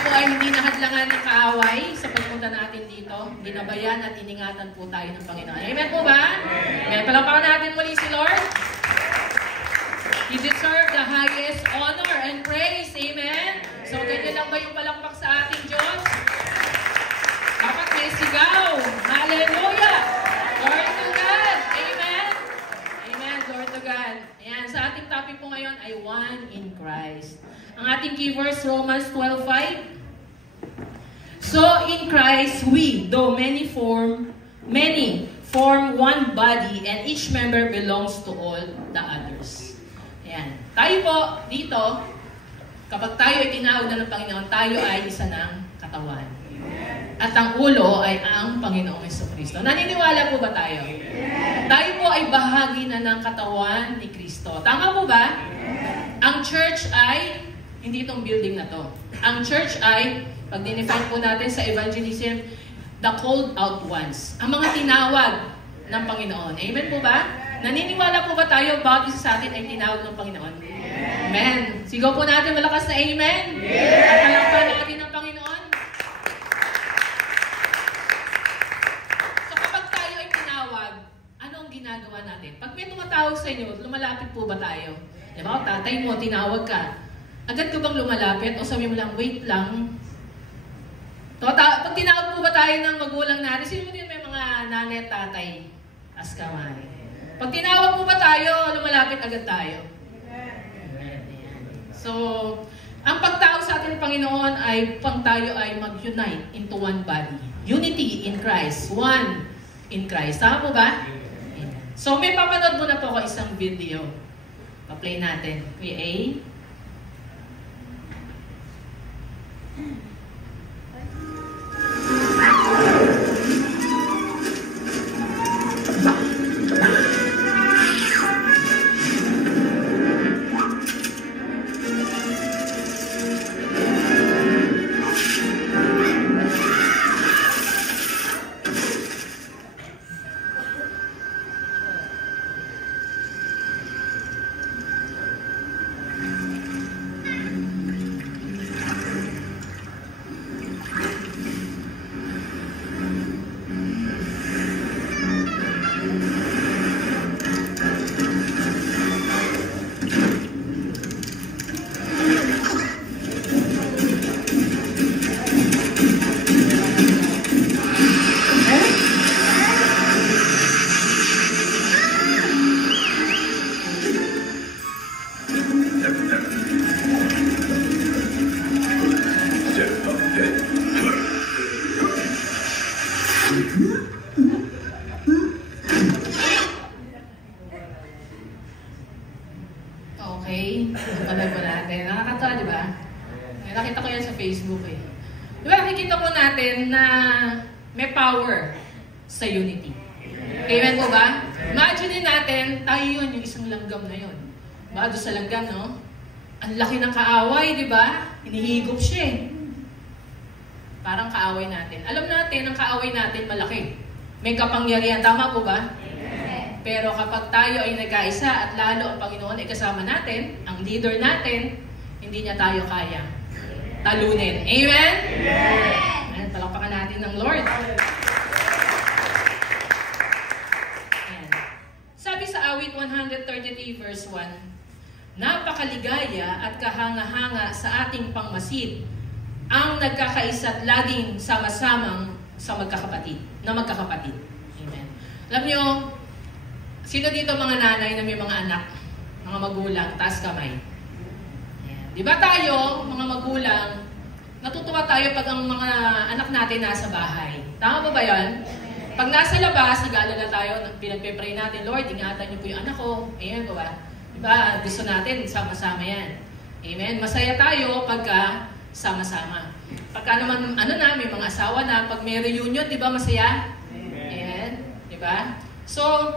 po ay hindi nahadlangan ng kaaway sa pagpunta natin dito. Ginabayan at iningatan po tayo ng Panginoon. Amen po ba? Amen. Palakpakan natin muli si Lord. He deserves the highest honor and praise. Amen. So, ganyan lang ba yung palakpak sa ating Diyos? Dapat may sigaw. Hallelujah! Glory to God. Amen. Amen. Glory to God. Ayan. Sa ating topic po ngayon ay one in Christ. Ang ating key verse, Romans 12:5. So, in Christ, we, though many form one body, and each member belongs to all the others. Ayan. Tayo po, dito, kapag tayo ay tinawag na ng Panginoon, tayo ay isa ng katawan. At ang ulo ay ang Panginoong Jesucristo. Naniniwala po ba tayo? Tayo po ay bahagi na ng katawan ni Kristo. Tama po ba? Ang church ay, hindi itong building na to. Ang church ay, pag dinefine po natin sa evangelism, the called out ones. Ang mga tinawag ng Panginoon. Amen po ba? Naniniwala po ba tayo bawat isa sa atin ay tinawag ng Panginoon? Amen. Sigaw po natin malakas na amen. At palakpakan natin ng Panginoon. So kapag tayo ay tinawag, anong ginagawa natin? Pag may tumatawag sa inyo, lumalapit po ba tayo? Diba? Tatay mo, tinawag ka. Agad ka bang lumalapit? O sabi mo lang, wait lang. Pag tinawag po ba tayo ng magulang natin, sino mo din may mga nanay at tatay? As kamay. Pag tinawag po ba tayo, lumalapit agad tayo. So, ang pagtawag sa atin ng Panginoon ay pang tayo ay mag-unite into one body. Unity in Christ. One in Christ. Tama po ba? So, may papanood muna po ako isang video. Pa-play natin. Kuya A. Okay, napanood po natin. Nakakatawa, di ba? Nakita ko yan sa Facebook eh. Di ba, nakikita po natin na may power sa unity. Amen po ba? Imagine natin, tayo yun, yung isang langgam na yun. Ba, doon sa langgam, no? Ang laki ng kaaway, di ba? Hinihigop siya eh. Parang kaaway natin. Alam natin, ang kaaway natin malaki. May kapangyarihan. Tama po ba? Pero kapag tayo ay nagkaisa at lalo ang Panginoon ay kasama natin, ang leader natin, hindi niya tayo kaya talunin. Amen? Amen. Palakpakan natin ng Lord. Ayan. Sabi sa awit 133 verse 1, napakaligaya at kahanga-hanga sa ating pangmasid ang nagkakaisa at laging sama-samang sa magkakapatid. Amen. Alam niyo, sino dito mga nanay na may mga anak, mga magulang, taas kamay? Ayan. Di ba tayo, mga magulang, natutuwa tayo pag ang mga anak natin nasa bahay. Tama ba ba yan? Pag nasa labas, nag-aalala tayo, pinagpe-pray natin, Lord, ingatan niyo po yung anak ko. Ayan po ba? Di ba? Gusto natin, sama-sama yan. Amen? Masaya tayo pagka sama-sama. Pagka naman, may mga asawa na, pag may reunion, di ba masaya? Amen? Di ba? So,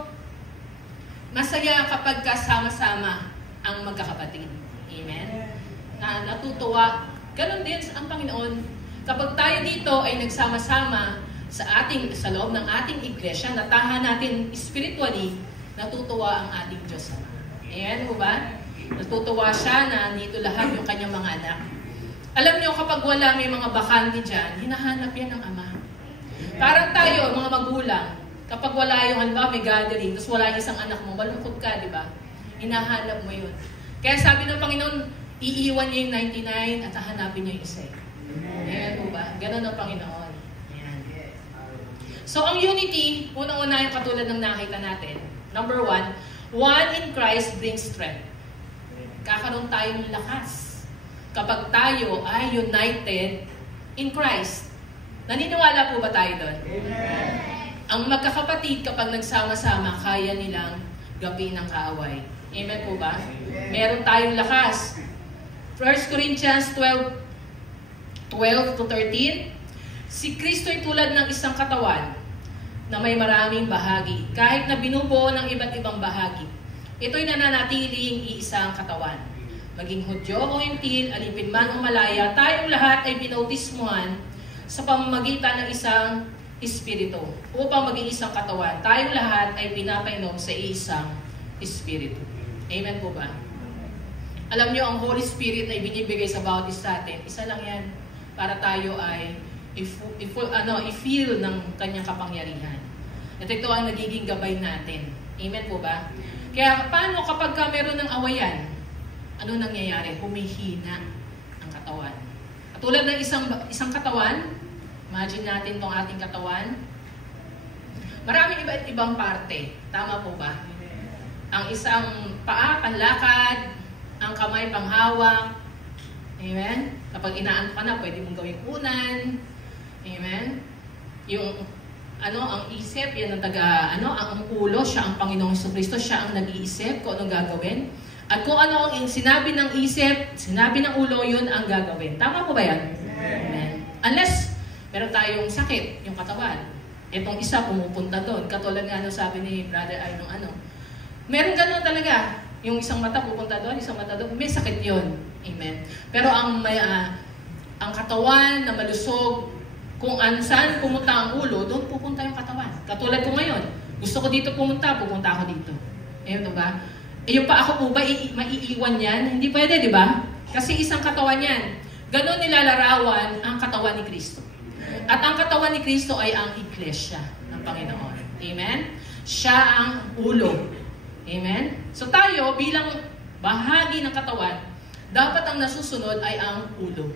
masaya kapag kasama-sama ang magkakapatid. Amen? Na natutuwa. Ganon din ang Panginoon. Kapag tayo dito ay nagsama-sama sa loob ng ating iglesia, natahan natin spiritually, natutuwa ang ating Diyos. Amen po ba? Natutuwa siya na nandito lahat yung kanyang mga anak. Alam nyo, kapag wala may mga bakante dyan, hinahanap yan ng Ama. Parang tayo, mga magulang, kapag wala yung halimbawa may gathering, tapos wala yung isang anak mo, malungkot ka, di ba? Hinahanap mo yun. Kaya sabi ng Panginoon, iiwan niya yung 99 at hahanapin niya yung isa. Ayan po ba? Ganon ang Panginoon. Ayan. So, ang unity, unang-una yung katulad ng nakita natin. Number one in Christ brings strength. Kakaroon tayo ng lakas kapag tayo ay united in Christ. Naniniwala po ba tayo doon? Amen. Ang magkakapatid kapag nagsama-sama, kaya nilang gabihin ng kaaway. Amen po ba? Amen. Meron tayong lakas. 1 Corinthians 12 to 13. Si Kristo ay tulad ng isang katawan na may maraming bahagi. Kahit na binubuo ng iba't ibang bahagi, ito'y nananatiling iisang katawan. Maging Hudyo o Hentil, alipin man o malaya, tayong lahat ay binautismuhan sa pamamagitan ng isang Espiritu upang maging isang katawan. Tayong lahat ay pinapainom sa isang Espiritu. Amen po ba? Alam nyo, ang Holy Spirit ay binibigay sa bawat isa natin. Isa lang yan para tayo ay i-feel ng kanyang kapangyarihan. At ito ang nagiging gabay natin. Amen po ba? Kaya paano kapag meron ng awayan? Ano nangyayari? Humihina ang katawan. Tulad ng isang katawan, imagine natin itong ating katawan. Maraming iba't ibang parte. Tama po ba? Ang isang paa, panlakad, ang kamay, panghawak. Amen? Kapag inaanto ka na, pwede mong gawing unan. Amen? Ang isip, yan ang ulo, siya ang Panginoong Jesucristo, siya ang nag-iisip kung anong gagawin. At kung ano ang sinabi ng isip, sinabi ng ulo, yun ang gagawin. Tama po ba yan? Amen. Unless, meron tayong sakit, yung katawan. Itong isa, pumupunta doon. Katulad nga sabi ni Brother Ay meron gano'n talaga. Yung isang mata pupunta doon, isang mata doon. May sakit yun. Amen. Pero ang katawan na malusog, kung saan pumunta ang ulo, doon pupunta yung katawan. Katulad ko ngayon. Gusto ko dito pupunta ako dito. Ayan ba? Yung pa ako po ba, maiiwan yan? Hindi pwede, di ba? Kasi isang katawan yan. Ganon nilalarawan ang katawan ni Kristo. At ang katawan ni Kristo ay ang Iglesia ng Panginoon. Amen? Siya ang ulo. Amen? So tayo, bilang bahagi ng katawan, dapat ang nasusunod ay ang ulo.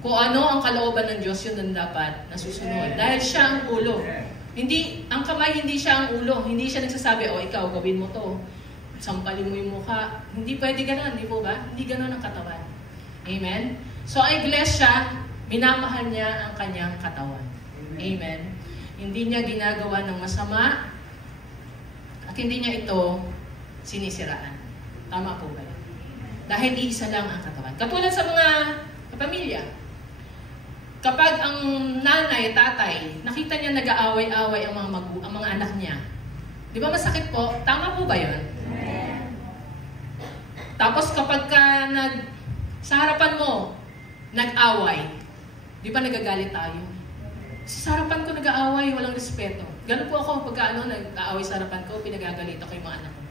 Kung ano ang kalooban ng Diyos, yun ang dapat nasusunod. Dahil siya ang ulo. Ang kamay, hindi siya ang ulo. Hindi siya nagsasabi, ikaw, gawin mo to. Sampalin mo yung mukha. Hindi pwede gano'n, di po ba? Hindi gano'n ang katawan. Amen? So, ang Iglesia, minamahal niya ang kanyang katawan. Amen? Hindi niya ginagawa ng masama at hindi niya ito sinisiraan. Tama po ba? Dahil iisa lang ang katawan. Katulad sa mga pamilya. Kapag ang nanay, tatay, nakita niya nag-aaway-aaway ang mga anak niya. Di ba masakit po? Tama po ba yun? Tapos kapag sa harapan mo, nag-away, di ba nagagalit tayo? Sa harapan ko nag-aaway, walang respeto. Ganun po ako pagka nag-aaway sa harapan ko, pinagagalito ko yung mga anak ko.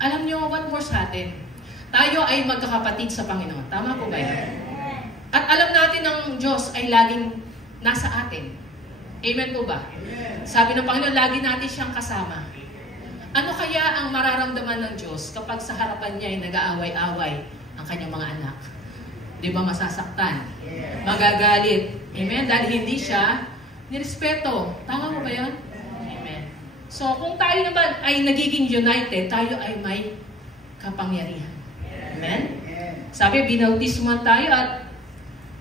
Alam nyo, what more sa atin? Tayo ay magkakapatid sa Panginoon. Tama po ba yan? At alam natin ng Diyos ay laging nasa atin. Amen po ba? Sabi ng Panginoon, lagi natin siyang kasama. Ano kaya ang mararamdaman ng Diyos kapag sa harapan niya ay nag-aaway-away ang kanyang mga anak? Di ba masasaktan? Magagalit. Amen? Dahil hindi siya nirespeto. Tama mo ba yun? Amen. So, kung tayo naman ay nagiging united, tayo ay may kapangyarihan. Amen? Sabi, binautismuhan tayo at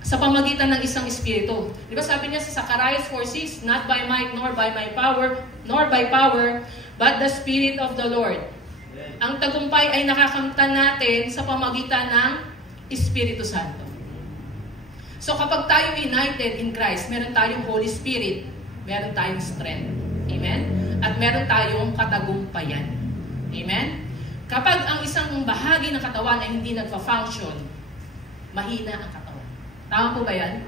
sa pamagitan ng isang espiritu. Di ba sabi niya sa Zacharias 4:6, not by might nor by my power, nor by power, but the Spirit of the Lord. Ang tagumpay ay nakakamtan natin sa pamagitan ng Espiritu Santo. So kapag tayo united in Christ, meron tayong Holy Spirit, meron tayong strength. Amen? At meron tayong katagumpayan. Amen? Kapag ang isang bahagi ng katawan ay hindi nagpa-function, mahina ang katawan. Tama po ba yan?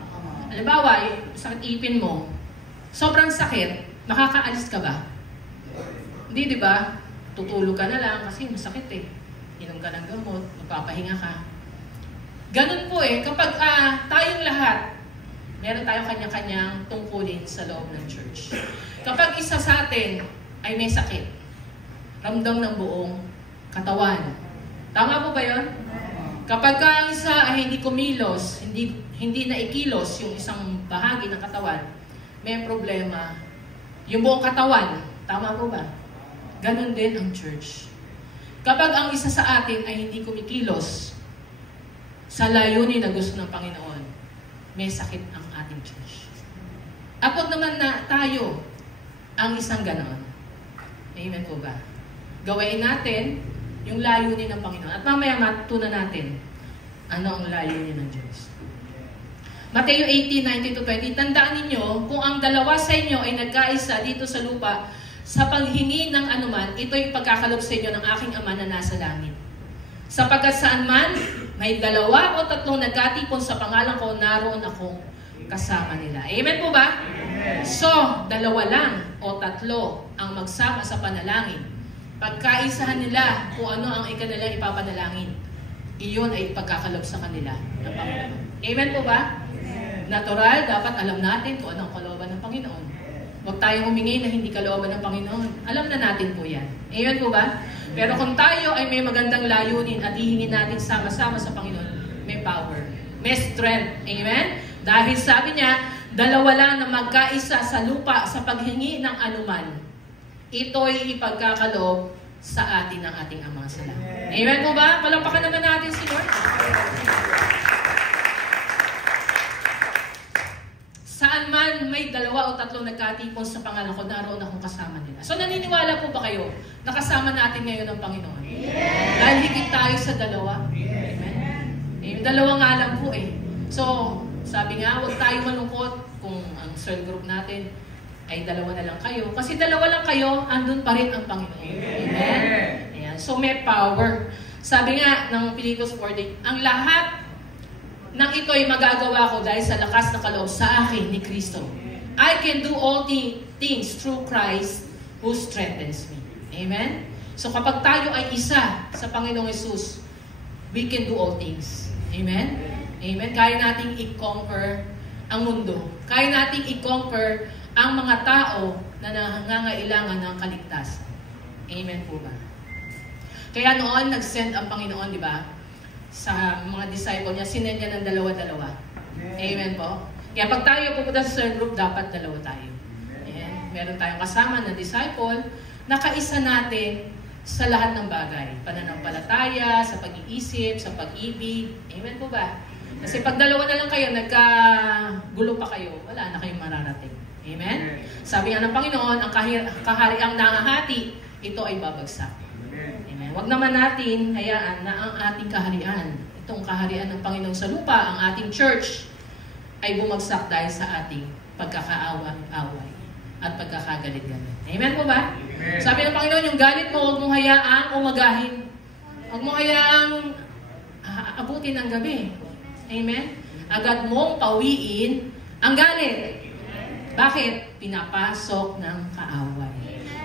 Halimbawa, sakit ipin mo, sobrang sakit, makakaalis ka ba? Hindi, di ba? Tutulog ka na lang kasi masakit eh. Inom ka ng gamot, magpapahinga ka. Ganun po kapag tayong lahat, meron tayong kanya-kanyang tungkulin sa loob ng church. Kapag isa sa atin ay may sakit, ramdam ng buong katawan. Tama po ba yun? Kapag ang isa ay hindi kumilos, hindi na ikilos yung isang bahagi ng katawan, may problema yung buong katawan. Tama po ba? Ganun din ang church. Kapag ang isa sa atin ay hindi kumikilos sa layunin na gusto ng Panginoon, may sakit ang ating church. At huwag naman na tayo ang isang ganon. Amen po ba? Gawain natin yung layunin ng Panginoon. At mamaya matutunan natin ano ang layunin ng Diyos. Mateo 18:19-20, tandaan ninyo, kung ang dalawa sa inyo ay nagkaisa dito sa lupa, sa paghingi ng anuman, ito'y pagkakalob sa inyo ng aking Ama na nasa langit. Sapagkat saan man may dalawa o tatlong nagkatipon sa pangalan ko, naroon akong kasama nila. Amen po ba? Amen. So, dalawa lang o tatlo ang magsama sa panalangin. Pagkaisahan nila kung ano ang ikanilang ipapanalangin, iyon ay pagkakalob sa kanila ng Panginoon. Amen po ba? Amen. Natural, dapat alam natin kung ano ang kalooban ng Panginoon. Huwag tayong humingi na hindi kalooban ng Panginoon. Alam na natin po yan. Amen po ba? Pero kung tayo ay may magandang layunin at hihingin natin sama-sama sa Panginoon, may power, may strength. Amen? Dahil sabi niya, dalawa lang na magkaisa sa lupa sa paghingi ng anuman. Ito'y ipagkakaloob sa atin ng ating Ama sa langit. Amen po ba? Palampakan naman natin si Lord. Saan man may dalawa o tatlo nagkatipon sa pangalan ko, naroon akong kasama nila. So naniniwala po ba kayo na kasama natin ngayon ang Panginoon? Yes. Dahil higit tayo sa dalawa. Yes. Amen? Dalawa nga lang po So, sabi nga, huwag tayo malungkot kung ang cell group natin ay dalawa na lang kayo. Kasi dalawa lang kayo, andun pa rin ang Panginoon. Amen? Ayan. So may power. Sabi nga ng Pilipos 4:8, ang lahat nang ito'y magagawa ko dahil sa lakas na kaloob sa akin ni Kristo. I can do all things through Christ who strengthens me. Amen? So kapag tayo ay isa sa Panginoong Yesus, we can do all things. Amen? Amen? Kaya nating i-conquer ang mundo. Kaya nating i-conquer ang mga tao na nangangailangan ng kaligtasan. Amen po ba? Kaya noon, nag-send ang Panginoon, di ba? Sa mga disciple niya, sinend niya ng dalawa-dalawa. Amen po? Kaya pag tayo pupunta sa cell group, dapat dalawa tayo. Amen. Meron tayong kasama na disciple, nakaisa natin sa lahat ng bagay. Pananampalataya, sa pag-iisip, sa pag-ibig. Amen po ba? Kasi pag dalawa na lang kayo, nagkagulo pa kayo, wala na kayong mararating. Amen? Sabi nga ng Panginoon, ang kahariang nangahati, ito ay babagsak. Amen. Huwag naman natin hayaan na ang ating kaharian, itong kaharian ng Panginoon sa lupa, ang ating church, ay bumagsak dahil sa ating pagkakaaway at pagkakagalit-galit. Amen po ba? Amen. Sabi ng Panginoon, yung galit mo, huwag mong hayaang umagahin. Huwag mong hayaang abutin ang gabi. Amen? Agad mong pawiin ang galit. Bakit? Pinapasok ng kaaway.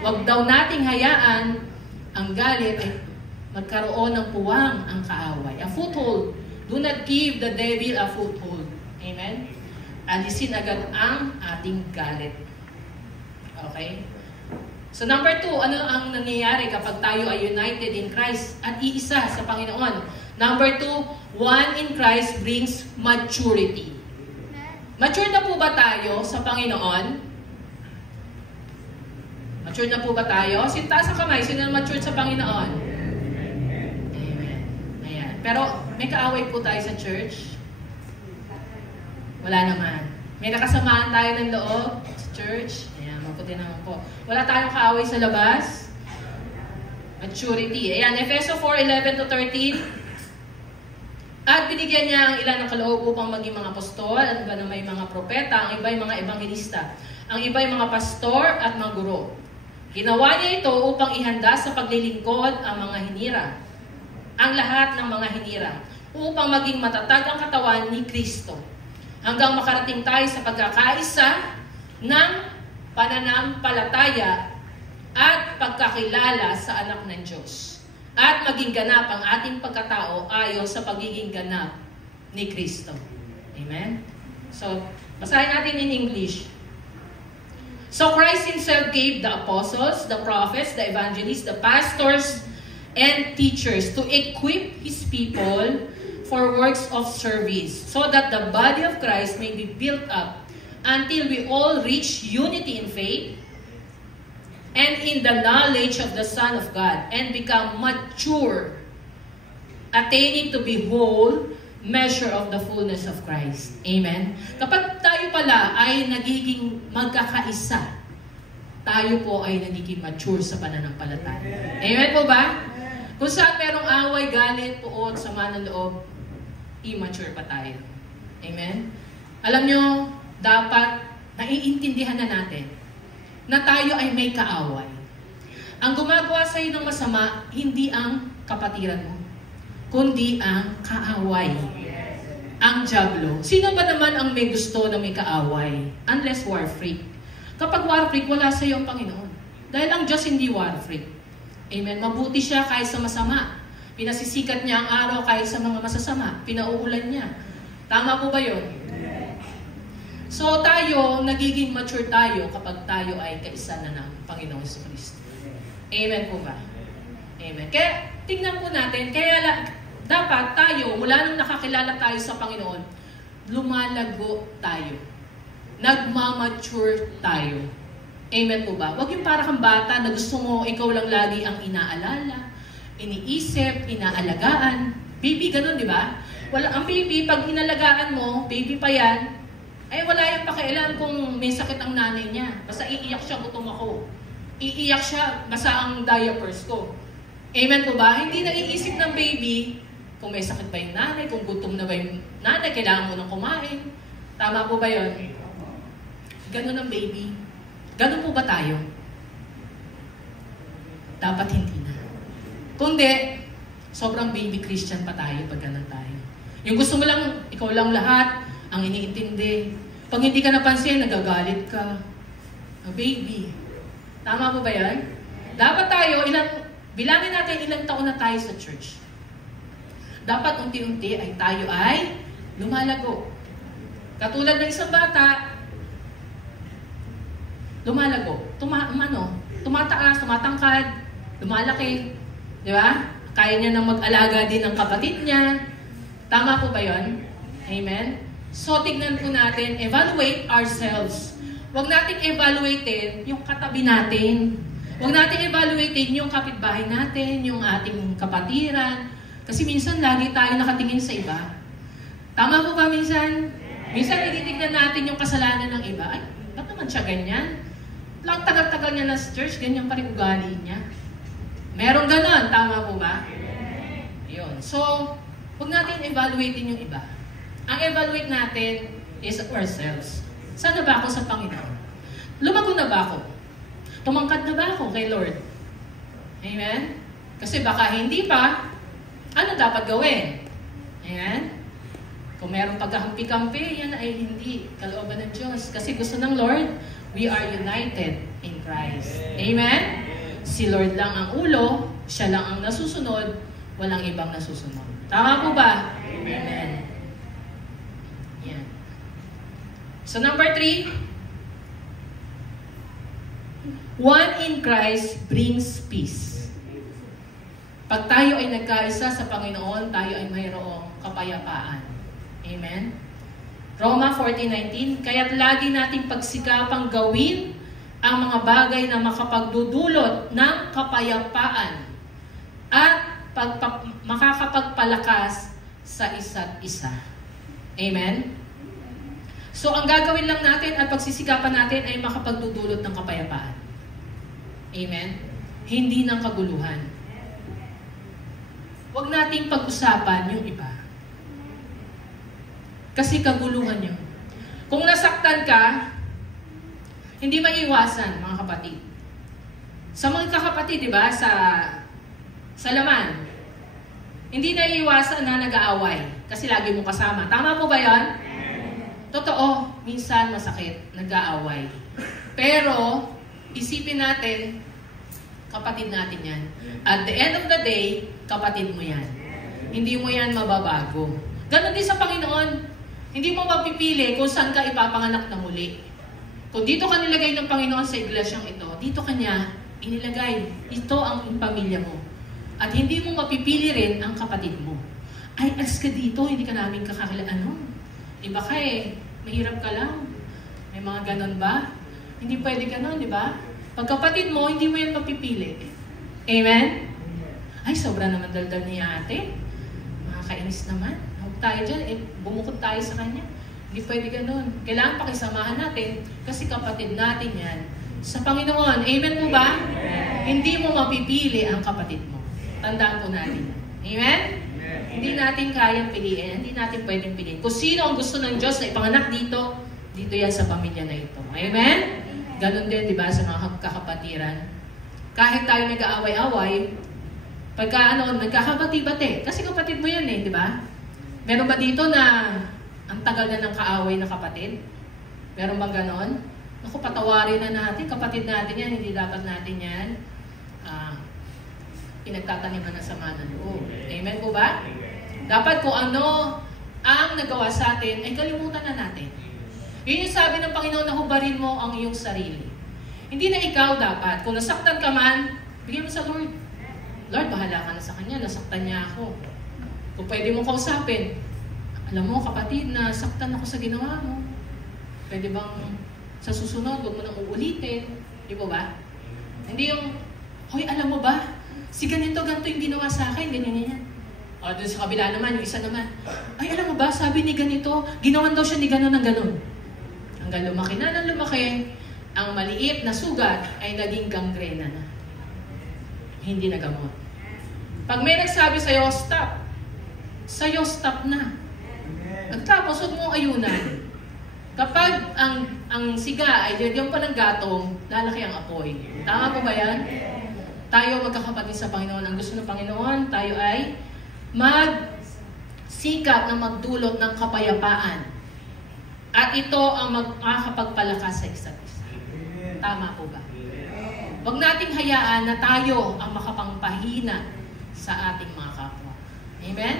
Huwag daw nating hayaan ang galit ay magkaroon ng puwang ang kaaway. A foothold. Do not give the devil a foothold. Amen? Alisin agad ang ating galit. Okay? So number 2, ano ang nangyayari kapag tayo ay united in Christ at iisa sa Panginoon? Number 2, one in Christ brings maturity. Mature na po ba tayo sa Panginoon? Mature na po ba tayo? Taas ang kamay. Sino na mature sa Panginoon? Amen. Ayan. Pero may kaaway po tayo sa church? Wala naman. May nakasamaan tayo ng loob sa church? Ayan, mabuti naman po. Wala tayong kaaway sa labas? Maturity. Ayan, Efeso 4:11-13. At binigyan niya ang ilan ng kaloob upang maging mga apostol, ang iba na may mga propeta, ang iba ay mga evangelista, ang iba ay mga pastor at mga guro. Ginawa niya ito upang ihanda sa paglilingkod ang mga hinira, ang lahat ng mga hinira, upang maging matatag ang katawan ni Kristo, hanggang makarating tayo sa pagkakaisa ng pananampalataya at pagkakilala sa anak ng Diyos, at maging ganap ang ating pagkatao ayon sa pagiging ganap ni Kristo. Amen? So, basahin natin in English. So Christ Himself gave the apostles, the prophets, the evangelists, the pastors, and teachers to equip His people for works of service, so that the body of Christ may be built up until we all reach unity in faith and in the knowledge of the Son of God and become mature, attaining to be whole measure of the fullness of Christ. Amen? Kapag tayo pala ay nagiging magkakaisa, tayo po ay nagiging mature sa pananampalataya. Amen po ba? Kung saan merong away, galit, puot, sama ng loob, immature pa tayo. Amen? Alam nyo, dapat naiintindihan na natin na tayo ay may kaaway. Ang gumagawa sa iyo ng masama, hindi ang kapatiran mo, kundi ang kaaway. Ang diablo. Sino ba naman ang may gusto na may kaaway? Unless war freak. Kapag war freak, wala sa iyo ang Panginoon. Dahil ang Diyos hindi war freak. Amen. Mabuti siya kahit sa masama. Pinasisikat niya ang araw kahit sa mga masasama. Pinauulan niya. Tama po ba yun? So tayo, nagiging mature tayo kapag tayo ay kaisa na ng Panginoon sa Kristo. Amen po ba? Amen. Kaya tingnan po natin, dapat tayo, mula nung nakakilala tayo sa Panginoon, lumalago tayo. Nagmamature tayo. Amen po ba? Huwag yung para kang bata na gusto mo, ikaw lang lagi ang inaalala, iniisip, inaalagaan. Baby, ganun, di ba? Ang baby, pag inalagaan mo, baby pa yan, ay wala yung pakialam kung may sakit ang nanay niya. Basta iiyak siya, gutom ako. Iiyak siya, basta ang diapers ko. Amen po ba? Hindi naiisip ng baby kung may sakit ba yung nanay, kung gutom na ba yung nanay, kailangan mo nang kumain. Tama po ba yun? Ganun ang baby. Ganun po ba tayo? Dapat hindi na. Kundi, sobrang baby Christian pa tayo pag ganun tayo. Yung gusto mo lang, ikaw lang lahat, ang iniintindi. Pag hindi ka napansin, nagagalit ka. Baby. Tama po ba yan? Dapat tayo, bilangin natin ilang taon na tayo sa church. Dapat unti-unti ay tayo ay lumalago. Katulad ng isang bata, lumalago. Tumataas, tumatangkad, lumalaki. Di ba? Kaya niya nang mag-alaga din ng kapatid niya. Tama po ba yun? Amen? So, tignan po natin, evaluate ourselves. Huwag natin evaluatein yung katabi natin. Huwag natin evaluatein yung kapitbahay natin, yung ating kapatiran. Kasi minsan lagi tayo nakatingin sa iba. Tama po ba minsan? Minsan ititignan natin yung kasalanan ng iba. Ay, ba't naman siya ganyan? Lang tagal-tagal niya na sa church, ganyan pa rin ugali niya. Merong ganon, tama po ba? Yun. So, huwag natin evaluatein yung iba. Ang evaluate natin is ourselves. Saan na ba ako sa Panginoon? Lumago na ba ako? Tumangkad na ba ako kay Lord? Amen? Kasi baka hindi pa, ano dapat gawin? Amen? Kung meron pagkahampi-kampi, yan ay hindi kalooban ng Diyos. Kasi gusto ng Lord, we are united in Christ. Amen? Si Lord lang ang ulo, siya lang ang nasusunod, walang ibang nasusunod. Tama po ba? Amen. Yan. So number 3, one in Christ brings peace. Pag tayo ay nagkaisa sa Panginoon, tayo ay mayroong kapayapaan. Amen? Roma 14:19, kaya't lagi nating pagsikapang gawin ang mga bagay na makapagdudulot ng kapayapaan at makakapagpalakas sa isa't isa. Amen? So, ang gagawin lang natin at pagsisikapan natin ay makapagdudulot ng kapayapaan. Amen? Hindi ng kaguluhan. Huwag nating pag-usapan yung iba. Kasi kaguluhan yun. Kung nasaktan ka, hindi maiwasan, mga kapatid. Sa mga kakapatid, di ba, sa laman, hindi na iwasan na nag-aaway kasi lagi mo kasama. Tama po ba yan? Totoo, minsan masakit, nag-aaway. Pero, isipin natin, kapatid natin yan. At the end of the day, kapatid mo yan. Hindi mo yan mababago. Ganon din sa Panginoon. Hindi mo mapipili kung saan ka ipapanganak na muli. Kung dito ka nilagay ng Panginoon sa iglesyang ito, dito ka niya inilagay. Ito ang pamilya mo. At hindi mo mapipili rin ang kapatid mo. Ay, alis ka dito, hindi ka namin ano? Iba ka mahirap ka lang. May mga ganon ba? Hindi pwede ganon, di ba? Pag kapatid mo, hindi mo yan mapipili. Amen? Ay, sobra naman daldal ni ate. Makakainis naman. Huwag tayo dyan, bumukod tayo sa kanya. Hindi pwede ganun. Kailangan pakisamahan natin kasi kapatid natin yan sa Panginoon. Amen mo ba? Amen. Hindi mo mapipili ang kapatid mo. Tandaan po natin. Amen? Amen. Hindi natin kayang piliin. Hindi natin pwedeng piliin. Kung sino ang gusto ng Diyos na ipanganak dito, dito yan sa pamilya na ito. Amen? Ganun din, di ba, sa mga kakapatiran. Kahit tayo nag-aaway-away, pagka nagkakabati-bati. Kasi kapatid mo yan di ba? Meron ba dito na ang tagal na ng kaaway na kapatid? Meron bang ganon? Naku, patawarin na natin. Kapatid natin yan, hindi dapat natin yan pinagtataniman ng sama ng loob. Amen po ba? Dapat kung ano ang nagawa sa atin, ay kalimutan na natin. Yun yung sabi ng Panginoon na hubarin mo ang iyong sarili. Hindi na ikaw dapat. Kung nasaktan ka man, bigyan mo sa Lord. Lord, bahala ka na sa Kanya. Nasaktan niya ako. Kung pwede mong kausapin, alam mo, kapatid, nasaktan ako sa ginawa mo. Pwede bang sa susunod, huwag mo nang uulitin? Di ba ba? Hindi yung, hoy, alam mo ba? Si ganito yung ginawa sa akin, ganyan. O, dun sa kabila naman, yung isa naman, ay, alam mo ba, sabi ni ganito, ginawan daw siya ni ganon ng ganon. Hanggang lumaki na ng lumaki, ang maliit na sugat ay naging gangrena na. Hindi nagamot. Pag may nagsabi sa'yo, stop. Sa'yo, stop na. At tapos, huwag mong ayunan. Kapag ang siga ay lagyan pa ng gatong, lalaki ang apoy. Tama po ba yan? Tayo magkakapatid sa Panginoon. Ang gusto ng Panginoon, tayo ay magsikap na magdulot ng kapayapaan. At ito ang makakapagpalakas sa isa't isa. Tama po ba? Huwag nating hayaan na tayo ang makapangpahina sa ating mga kapwa. Amen?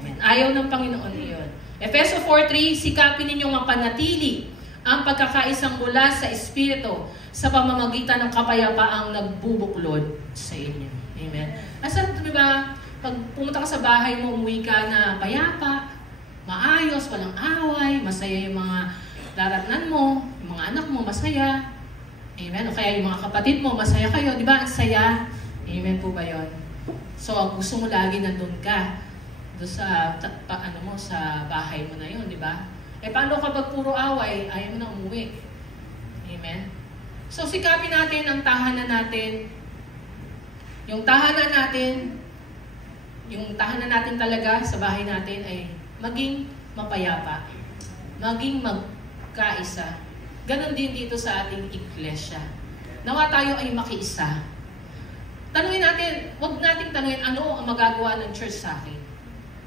Amen. Ayaw ng Panginoon iyon. Efeso 4:3, sikapin ninyong mapanatili ang pagkakaisang mula sa Espiritu sa pamamagitan ng kapayapaang nagbubuklod sa inyo. Amen. Asa, di ba, pag pumunta ka sa bahay mo, umuwi ka na payapa, maayos, walang away, masaya yung mga daratnan mo, yung mga anak mo, masaya. Amen. O kaya yung mga kapatid mo, masaya kayo. Di ba? Ang saya. Amen po ba yun? So, gusto mo lagi nandun ka doon sa, sa bahay mo na yun, di ba? Paano kapag puro away, ayaw mo na umuwi? Amen? So, sikapin natin ang tahanan natin. Yung tahanan natin talaga sa bahay natin ay maging mapayapa. Maging magkaisa. Ganon din dito sa ating iglesia. Nawa tayo ay makiisa. Tanungin natin, huwag nating tanungin ano ang magagawa ng church sa akin.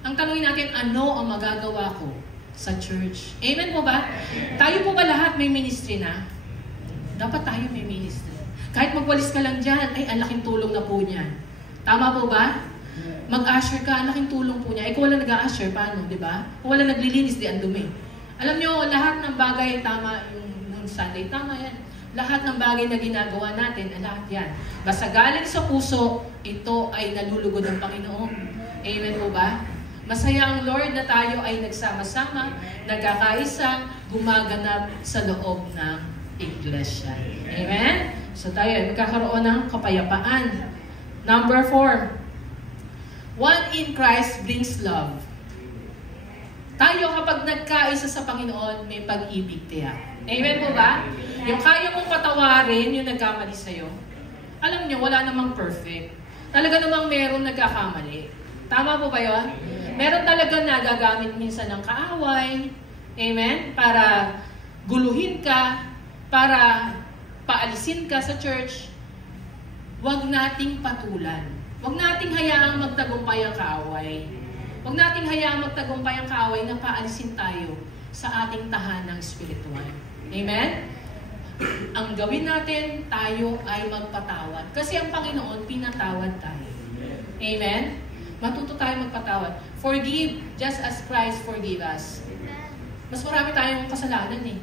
Ang tanungin natin, ano ang magagawa ko sa church? Amen po ba? Tayo po ba lahat may ministry na? Dapat tayo may ministry. Kahit magwalis ka lang dyan, ay ang laking tulong na po niyan. Tama po ba? Mag-usher ka, ang laking tulong po niya. Kung wala nag-usher, paano, di ba? Kung wala naglilinis, di ang dumi. Alam nyo, lahat ng bagay, tama yung Sunday, tama yan. Lahat ng bagay na ginagawa natin, lahat yan. Basta galing sa puso, ito ay nalulugod ng Panginoon. Amen po ba? Masaya ang Lord na tayo ay nagsama-sama, nagkakaisa, gumaganap sa loob ng iglesia. Amen? So tayo ay magkakaroon ng kapayapaan. Number 4. One in Christ brings love. Tayo kapag nagkaisa sa Panginoon, may pag-ibig tiyak. Amen po ba? Yung kaya mong patawarin, yung nagkamali sa'yo. Alam nyo, wala namang perfect. Talaga namang merong nagkakamali. Tama po ba yun? Meron talaga nagagamit minsan ng kaaway. Amen? Para guluhin ka, para paalisin ka sa church. Huwag nating patulan. Huwag nating hayaang magtagumpay ang kaaway. Huwag nating hayaang magtagumpay ang kaaway na paalisin tayo sa ating tahanang spiritual. Amen? Ang gawin natin, tayo ay magpatawad. Kasi ang Panginoon, pinatawad tayo. Amen? Matuto tayo magpatawad. Forgive just as Christ forgive us. Mas marami tayong kasalanan eh.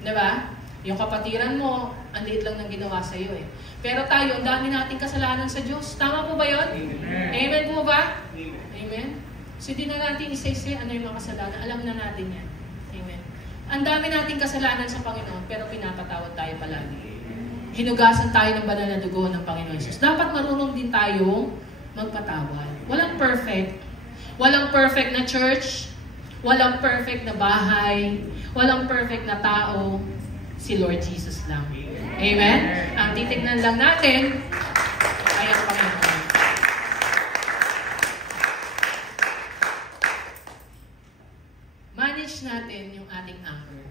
Diba? Yung kapatiran mo, ang liit lang ng ginawa sa iyo eh. Pero tayo, ang dami nating kasalanan sa Diyos. Tama po ba yun? Amen po ba? Amen. So di na natin isa-isa ano yung mga kasalanan. Alam na natin yan. Amen. Ang dami nating kasalanan sa Panginoon, pero pinapatawad tayo palagi. Hinugasan tayo ng banal na dugo ng Panginoon Jesus. Dapat marunong din tayo magpatawad. Walang perfect. Walang perfect na church. Walang perfect na bahay. Walang perfect na tao. Si Lord Jesus lang. Amen? Ang titignan lang natin ay ang Panginoon. Manage natin yung ating anger.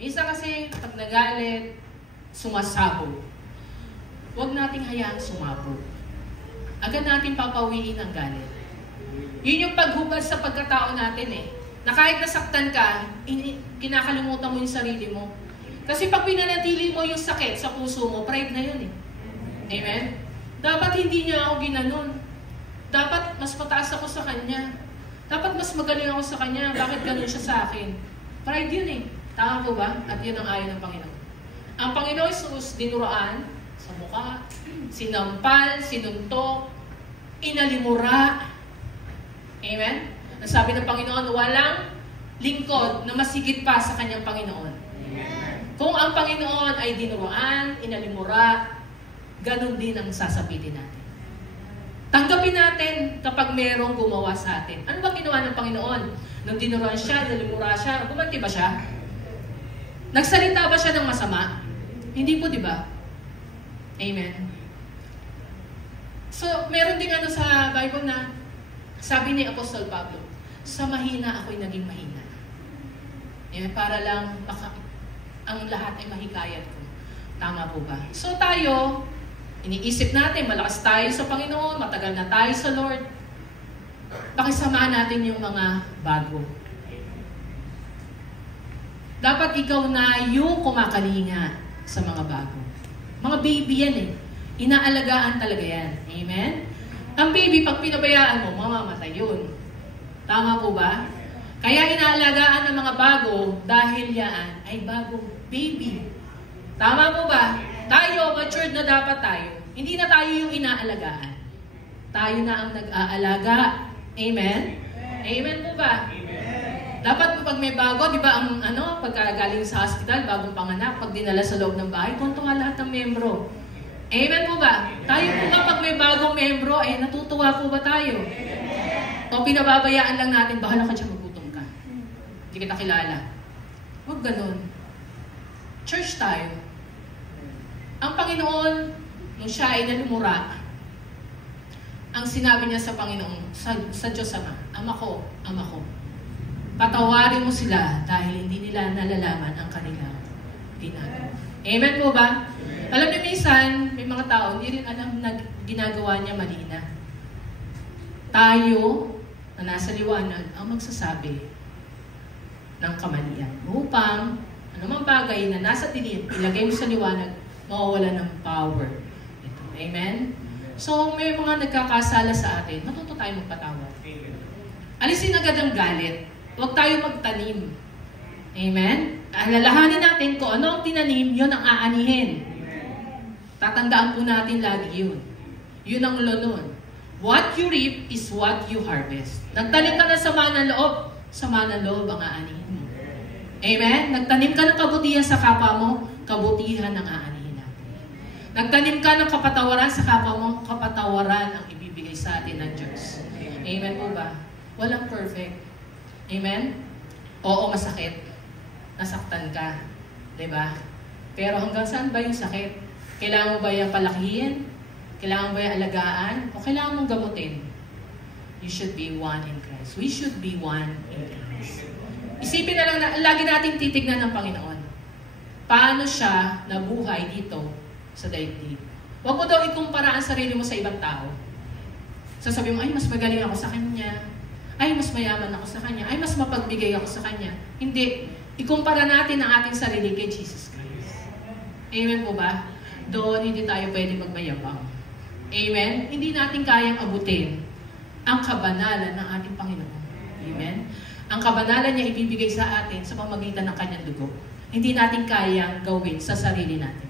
Minsan kasi, pag nagalit, sumasabog. Huwag nating hayaang sumabog. Agad natin papawiin ang galit. Yun yung paghubad sa pagkatao natin eh. Na kahit nasaktan ka, kinakalimutan mo yung sarili mo. Kasi pag pinanatili mo yung sakit sa puso mo, pride na yun eh. Amen? Dapat hindi niya ako ginanon. Dapat mas mataas ako sa kanya. Dapat mas magaling ako sa kanya. Bakit ganun siya sa akin? Pride yun eh. Tama po ba? At yun ang ayaw ng Panginoon. Ang Panginoon Jesus, dinuraan sa mukha, sinampal, sinuntok, inalimura. Amen? Nasabi ng Panginoon, walang lingkod na masigit pa sa kanyang Panginoon. Kung ang Panginoon ay dinuruan, inalimura, ganun din ang sasabitin natin. Tanggapin natin kapag merong gumawa sa atin. Ano bang ginawa ng Panginoon? Nung dinuruan siya, inalimura siya, gumanti ba siya? Nagsalita ba siya ng masama? Hindi po, di ba? Amen. So, meron ding ano sa Bible na sabi ni Apostol Pablo, sa mahina ako'y naging mahina. Amen, para lang ang lahat ay mahikayat ko. Tama po ba? So tayo, iniisip natin, malakas tayo sa Panginoon, matagal na tayo sa Lord. Pakisamahan natin yung mga bago. Dapat ikaw na yung kumakalinga sa mga bago. Mga baby yan eh. Inaalagaan talaga yan. Amen? Ang baby, pag pinabayaan mo, mamamatay yun. Tama po ba? Kaya inaalagaan ng mga bago dahil yan ay bagong baby. Tama po ba? Tayo, matured na dapat tayo. Hindi na tayo yung inaalagaan. Tayo na ang nag-aalaga. Amen? Amen po ba? Dapat pag may bago, di ba, ang pagkagaling sa hospital, bagong panganak, pag dinala sa loob ng bahay, punto nga lahat ng membro. Amen po ba? Tayo po ba pag may bagong membro, natutuwa po ba tayo? O pinababayaan lang natin, bahala ka dyan, magutom ka. Hindi kita kilala. Huwag ganun. Church tayo. Ang Panginoon, nung siya ay nalumura, ang sinabi niya sa Panginoon, sa Diyos Ama ko, patawarin mo sila dahil hindi nila nalalaman ang kanilang ginagawa. Amen po ba? Alam niyo minsan, may mga tao, hindi rin alam na ginagawa niya mali na. Tayo, na nasa liwanag, ang magsasabi ng kamalian. Upang, anumang bagay na nasa dilim, ilagay mo sa liwanag, mawawala ng power. Ito. Amen? So, may mga nagkakasala sa atin, matuto tayo magpatawad. Alisin agad ang galit. Huwag tayo magtanim. Amen? Alalahanin natin kung ano ang tinanim, yun ang aanihin. Tatandaan po natin lagi yun. Yun ang lunon. What you reap is what you harvest. Nagtanim ka ng sama ng loob, sama ng loob ang aanihin mo. Amen? Nagtanim ka ng kabutihan sa kapwa mo, kabutihan ang aanihin natin. Nagtanim ka ng kapatawaran sa kapwa mo, kapatawaran ang ibibigay sa atin ng Diyos. Amen po ba? Walang perfect. Amen? Oo, masakit. Nasaktan ka. Diba? Pero hanggang saan ba yung sakit? Kailangan mo ba yung palakihin? Kailangan mo ba yung alagaan? O kailangan mong gamutin? You should be one in Christ. We should be one in Christ. Isipin na lang na lagi nating titignan ng Panginoon. Paano siya nabuhay dito sa daigdig? Huwag mo daw ikumpara ang sarili mo sa ibang tao. Sasabihin mo, ay, mas magaling ako sa kanya. Ay, mas mayaman ako sa kanya. Ay, mas mapagbigay ako sa kanya. Hindi. Ikumpara natin ang ating sarili kay Jesus Christ. Amen po ba? Doon hindi tayo pwede magmayabang. Amen? Hindi natin kayang abutin ang kabanalan ng ating Panginoon. Amen? Ang kabanalan niya ibibigay sa atin sa pamamagitan ng kanyang dugo. Hindi natin kayang gawin sa sarili natin.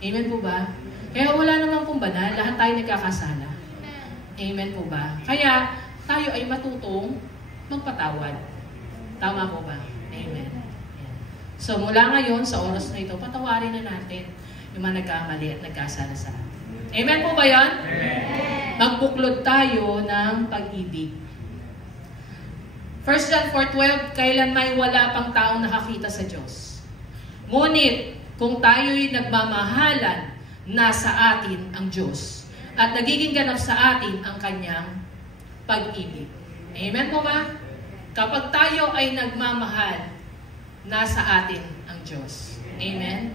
Amen po ba? Kaya wala naman pong banal, lahat tayo nagkakasala. Amen po ba? Kaya tayo ay matutong magpatawad. Tama po ba? Amen. Ayan. So mula ngayon, sa oras na ito, patawarin na natin yung mga nagkamali at nagkasala sa atin. Amen po ba yan? Amen. Magbuklod tayo ng pag-ibig. 1 John 4:12, kailan may wala pang taong nakakita sa Diyos. Ngunit, kung tayo'y nagmamahalan, nasa atin ang Diyos. At nagiging ganap sa atin ang kanyang pag-ibig. Amen po ba? Kapag tayo ay nagmamahal, nasa atin ang Diyos. Amen?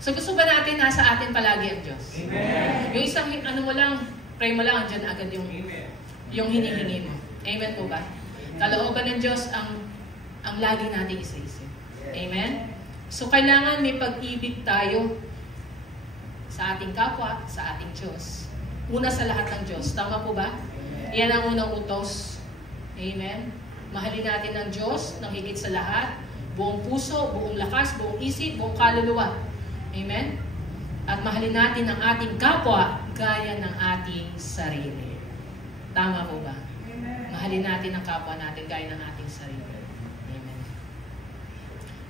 So gusto ba natin nasa atin palagi ang Diyos? Amen. Yung isang, pray mo lang, dyan agad yung hinihingi mo. Amen po ba? Kalooban ng Diyos ang lagi nating isa-isip. Amen? So kailangan may pag-ibig tayo sa ating kapwa, sa ating Diyos. Una sa lahat ng Diyos. Tama po ba? Yan ang unang utos. Amen? Mahalin natin ang Diyos ng higit sa lahat. Buong puso, buong lakas, buong isip, buong kaluluwa. Amen? At mahalin natin ang ating kapwa gaya ng ating sarili. Tama po ba? Amen. Mahalin natin ang kapwa natin gaya ng ating sarili. Amen.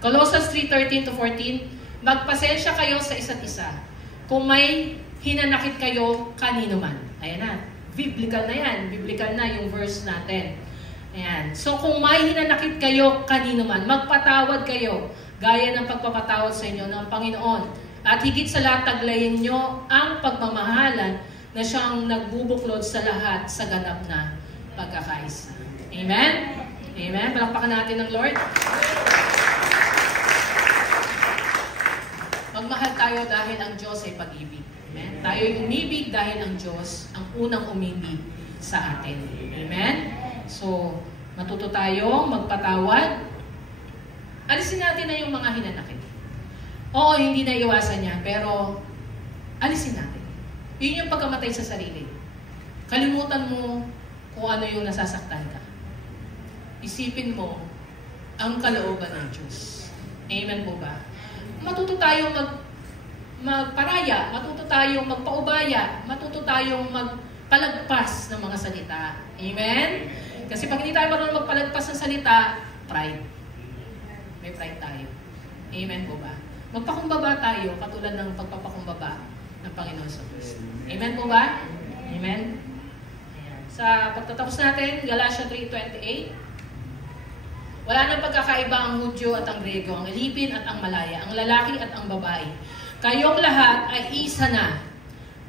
Colossians 3:13-14, magpasensya kayo sa isa't isa. Kung may hinanakit kayo kanino man. Ayan na. Biblical na yan. Biblical na yung verse natin. Ayan. So kung may hinanakit kayo kanino man, magpatawad kayo gaya ng pagpapatawad sa inyo ng Panginoon. At higit sa lahat, taglayin nyo ang pagmamahalan na siyang nagbubuklod sa lahat sa ganap na pagkakaisa. Amen? Amen? Palakpakan natin ng Lord. Magmahal tayo dahil ang Diyos ay pag-ibig. Amen? Tayo ay umibig dahil ang Diyos ang unang umibig sa atin. Amen? So, matuto tayo magpatawad. Alisin natin na yung mga hinanakit. Oo, hindi na iwasan niya, pero alisin natin. Yun yung pagkamatay sa sarili. Kalimutan mo kung ano yung nasasaktan ka. Isipin mo ang kalooban ng Diyos. Amen po ba? Matuto tayong magparaya, matuto tayong magpaubaya, matuto tayong magpalagpas ng mga salita. Amen? Kasi pag hindi tayo marunong magpalagpas ng salita, pride. May pride tayo. Amen po ba? Magpakumbaba tayo katulad ng pagpapakumbaba ng Panginoon sa Kristo. Amen po ba? Amen? Ayan. Sa pagtatapos natin, Galatia 3:28, wala nang pagkakaiba ang Hudyo at ang Grego, ang Ilipin at ang Malaya, ang lalaki at ang babae. Kayong lahat ay isa na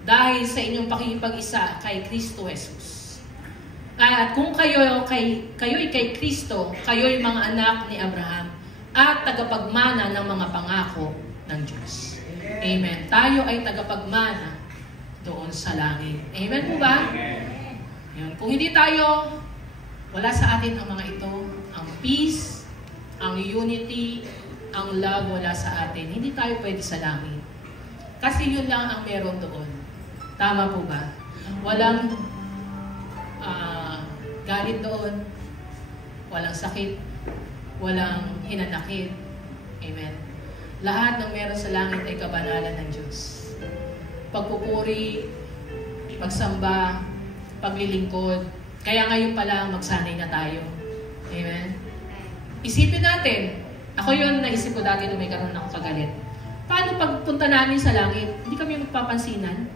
dahil sa inyong pakikipag-isa kay Kristo Jesus. At kung kayo'y kay Kristo, kayo'y mga anak ni Abraham at tagapagmana ng mga pangako ng Diyos. Amen. Tayo ay tagapagmana doon sa langit. Amen po ba? Ayan. Kung hindi tayo, wala sa atin ang mga ito, ang peace, ang unity, ang love, wala sa atin. Hindi tayo pwede sa langit. Kasi yun lang ang meron doon. Tama po ba? Walang galit doon, walang sakit, walang hinanakit. Amen. Lahat ng meron sa langit ay kabanalan ng Diyos. Pagpupuri, pagsamba, paglilingkod. Kaya ngayon pala magsanay na tayo. Amen. Isipin natin. Ako yun, naisip ko dati nung may karoon ako kagalit. Paano pagpunta namin sa langit? Hindi kami magpapansinan.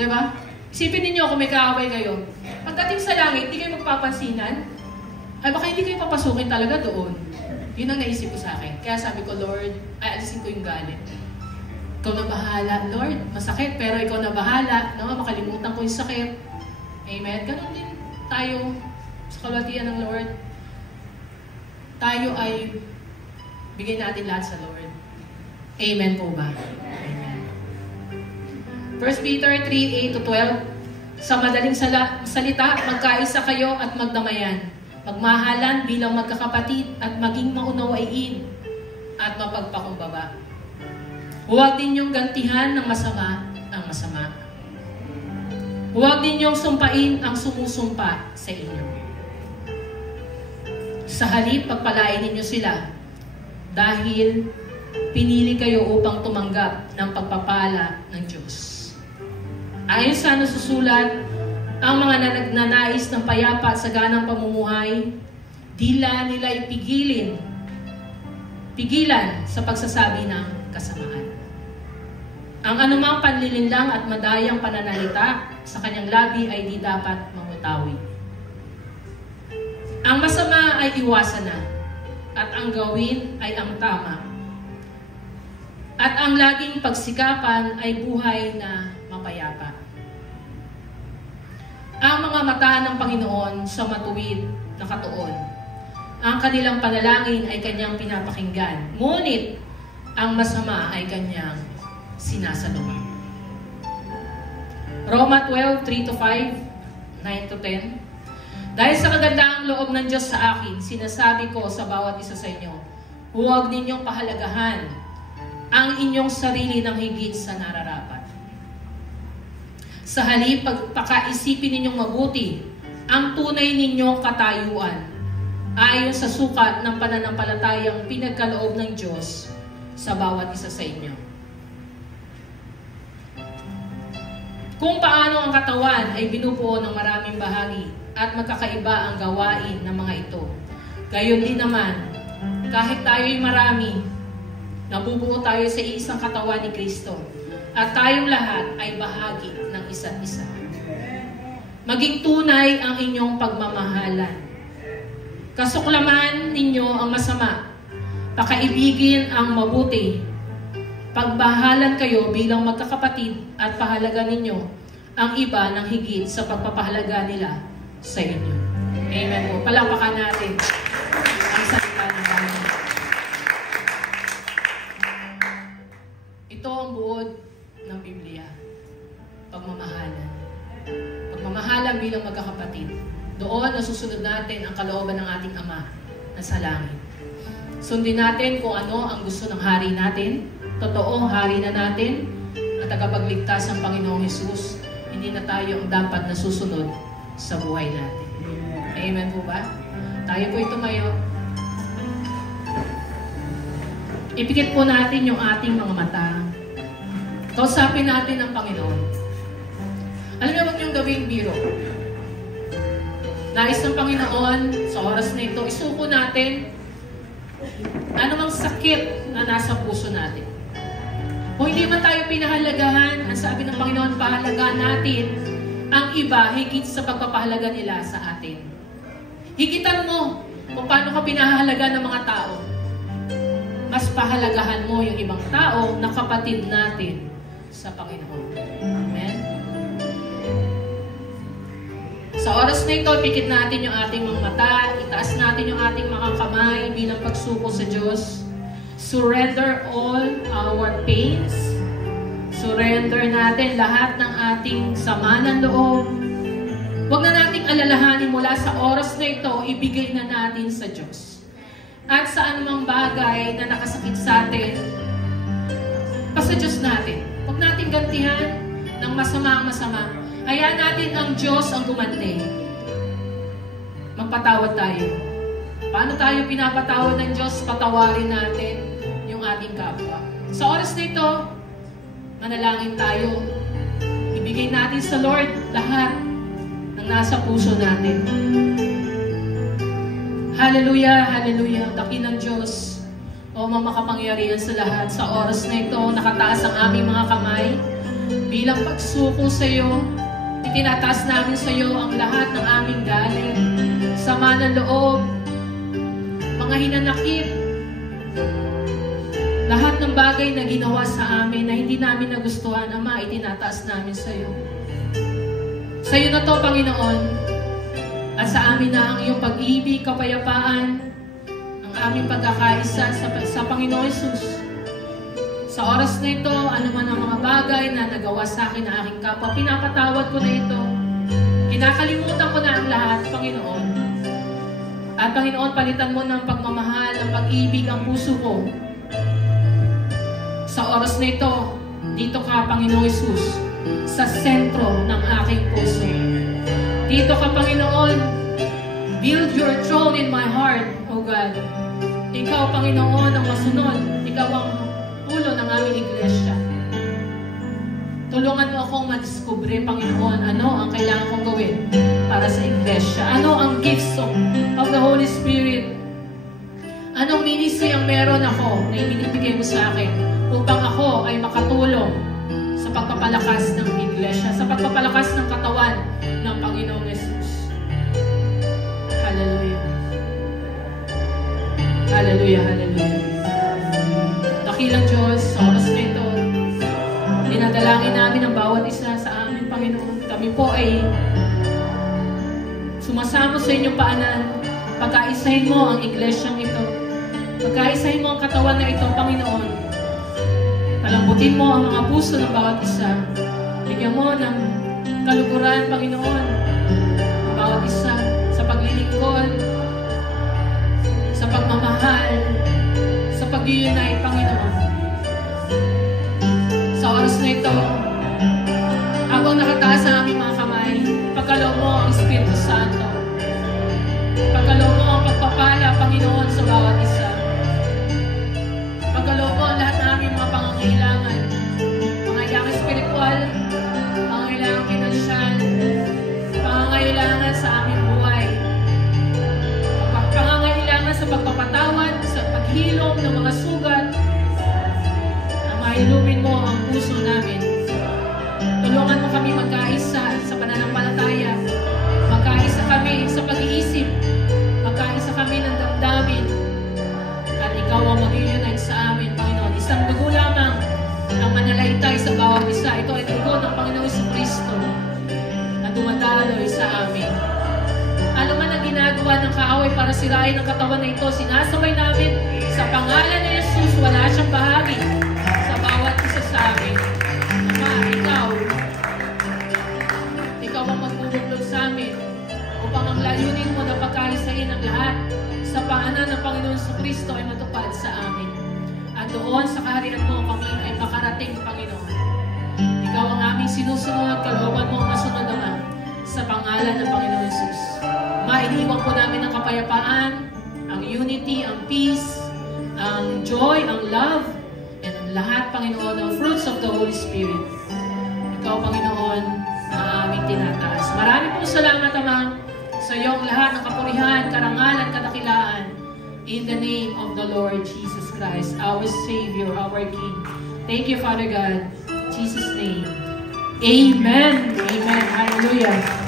Diba? Isipin ninyo kung may kaaway kayo. Pagdating sa langit, hindi kayo magpapansinan. Ay, baka hindi kayo papasukin talaga doon. Yun ang naisip ko sa akin. Kaya sabi ko, Lord, alisin ko yung galit. Ikaw na bahala. Lord, masakit, pero ikaw na bahala. No? Makalimutan ko yung sakit. Amen? Ganun din tayo sa kalwatian ng Lord. Tayo ay bigay natin lahat sa Lord. Amen po ba? Amen. 1 Peter 3:8-12, sa madaling salita, magkaisa kayo at magdamayan. Magmahalan bilang magkakapatid at maging maunawain at mapagpakumbaba. Huwag ninyong gantihan ng masama ang masama. Huwag ninyong sumpain ang sumusumpa sa inyo. Sa halip, pagpalain ninyo sila dahil pinili kayo upang tumanggap ng pagpapala ng Diyos. Ayon sa nasusulat, ang mga nagnanais ng payapa at saganang pamumuhay, dila nila pigilan sa pagsasabi ng kasamaan. Ang anumang panlilinlang at madayang pananalita sa kanyang labi ay di dapat mamutawi. Ang masama ay iwasan na, at ang gawin ay ang tama. At ang laging pagsikapan ay buhay na mapayapa. Ang mga mata ng Panginoon sa matuwid na katuon. Ang kanilang panalangin ay kanyang pinapakinggan. Ngunit, ang masama ay kanyang sinasalunga. Roma 12, 3-5, 9-10. Dahil sa kagandaang loob ng Diyos sa akin, sinasabi ko sa bawat isa sa inyo, huwag ninyong pahalagahan ang inyong sarili ng higit sa nararapat. Sa halip, pagpakaisipin ninyong mabuti ang tunay ninyong katayuan ayon sa sukat ng pananampalatayang pinagkaloob ng Diyos sa bawat isa sa inyo. Kung paano ang katawan ay binubuo ng maraming bahagi at magkakaiba ang gawain ng mga ito, gayon din naman, kahit tayo'y marami, nabubuo tayo sa isang katawan ni Kristo at tayong lahat ay bahagi ng isa't isa. Maging tunay ang inyong pagmamahalan. Kasuklaman ninyo ang masama, pakaibigin ang mabuti, pagbahalan kayo bilang magkakapatid at pahalagan ninyo ang iba ng higit sa pagpapahalaga nila sa inyo. Amen po. Palakpakan natin ang salita ng Panginoon. Ito ang buod ng Biblia. Pagmamahalan. Pagmamahalan bilang magkakapatid. Doon nasusunod natin ang kalooban ng ating Ama na sa langit. Sundin natin kung ano ang gusto ng hari natin. Totoong hari na natin at tagapagligtas ang Panginoong Hesus. Hindi na tayo ang dapat na susunod sa buhay natin. Amen po ba? Tayo po'y tumayo. Ipikit po natin yung ating mga mata. Kausapin natin ang Panginoon. Alam niyo, huwag niyong gawing biro. Nais ng Panginoon, sa oras na ito, isuko natin anumang sakit na nasa puso natin. Kung hindi man tayo pinahalagahan, ang sabi ng Panginoon, pahalagaan natin ang iba higit sa pagpapahalaga nila sa atin. Higitan mo kung paano ka pinahalaga ng mga tao. Mas pahalagahan mo yung ibang tao na kapatid natin sa Panginoon. Amen? Sa oras na ito, pikit natin yung ating mga mata, itaas natin yung ating mga kamay bilang pagsuko sa Diyos. Surrender all our pains. Surrender natin lahat ng ating sama ng loob. Huwag na nating alalahanin mula sa oras na ito, ibigay na natin sa Diyos. At sa anumang bagay na nakasakit sa atin, pa sa Diyos natin. Huwag nating gantihan ng masama ang masama. Hayaan natin ang Diyos ang gumanti. Magpatawad tayo. Paano tayo pinapatawad ng Diyos? Patawarin natin yung ating kapwa. Sa oras na ito, manalangin tayo. Ibigay natin sa Lord lahat ng nasa puso natin. Hallelujah, hallelujah. Dakilang ng Diyos, o makapangyarihan sa lahat. Sa oras na ito, nakataas ang aming mga kamay. Bilang pagsuko sa iyo, itinataas namin sa iyo ang lahat ng aming galing. Sama ng loob, mga hinanakit, lahat ng bagay na ginawa sa amin na hindi namin nagustuhan, Ama, itinataas namin sa iyo. Sa iyo na to, Panginoon, at sa amin na ang iyong pag-ibig, kapayapaan, ang aming pagkakaisa sa Panginoon Hesus. Sa oras na ito, anuman ang mga bagay na nagawa sa akin na aking kapwa, pinapatawad ko na ito. Kinakalimutan ko na ang lahat, Panginoon. At Panginoon, palitan mo ng pagmamahal, ng pag-ibig ang puso ko. Sa oras na ito, dito ka, Panginoon Hesus. sa sentro ng aking puso. Dito ka, Panginoon, build your throne in my heart, O God. Ikaw, Panginoon, ang masunod. Ikaw ang ulo ng aming iglesia. Tulungan mo akong madiskubre, Panginoon, ano ang kailangan kong gawin para sa iglesia. Ano ang gifts of the Holy Spirit. Anong ministry ang meron ako na ibinibigay mo sa akin upang ako ay makatulong sa pagpapalakas ng iglesia, sa pagpapalakas ng katawan ng Panginoong Jesus. Hallelujah. Hallelujah, hallelujah. Dakilang Diyos, sa oras na ito, dinadalangin namin ang bawat isa sa amin, Panginoon. Kami po ay sumasamo sa inyong paanan. Pagkaisahin mo ang iglesyang ito. Pagkaisahin mo ang katawan na ito, Panginoon. Palambutin mo ang mga puso ng bawat isa. Bigyan mo ng kaluguran, Panginoon, ang bawat isa sa paglilingkod, sa pagmamahal, sa pag-unite, Panginoon. Sa oras na ito, habang nakataas ang aming mga kamay, pagkaloob mo ang Espiritu Santo. Pagkaloob mo ang pagpapala, Panginoon, sa bawat isa. Pagkaloob mo ang lahat ng aming mga pangangailangan. Pangangailangan spiritual, pangangailangan pinansyal, pangangailangan sa aming buhay. Pangangailangan sa pagpapatawad, sa paghilom ng mga sugat, na mahilumin mo ang puso namin. Tulungan mo kami magkaisa sa pananampalataya. Magkaisa kami sa pag-iisip. Magkaisa kami ng damdamin. At ikaw ang mag-unite sa amin, Panginoon. Isang dugo lamang ang manalaitay sa bawat isa. Ito ay dugo ng Panginoon Jesucristo na dumadaloy sa amin. Ano man ang ginagawa ng kaaway para sirain ang katawan na ito, sinasabay namin sa pangalan ni Jesus, wala siyang bahagi sa bawat isa sa amin. Ama, ikaw ang magbubuklod sa amin upang ang layunin mo na pagkaisahin ang lahat sa paanan ng Panginoon Jesucristo ay matupad sa amin. At doon sa kaharian mo kami ay makarating, Panginoon. Ikaw ang aming sinusunod, kalooban mo ang masunod naman sa pangalan ng Panginoon Jesus. Mainiwan po namin ang kapayapaan, ang unity, ang peace, ang joy, ang love, and ang lahat, Panginoon, ng fruits of the Holy Spirit. Ikaw, Panginoon, ang aming tinataas. Marami pong salamat, Ama, sa iyong lahat ng kapurihan, karangalan, kadakilaan. In the name of the Lord Jesus Christ, our Savior, our King. Thank you, Father God. In Jesus' name. Amen. Amen. Hallelujah.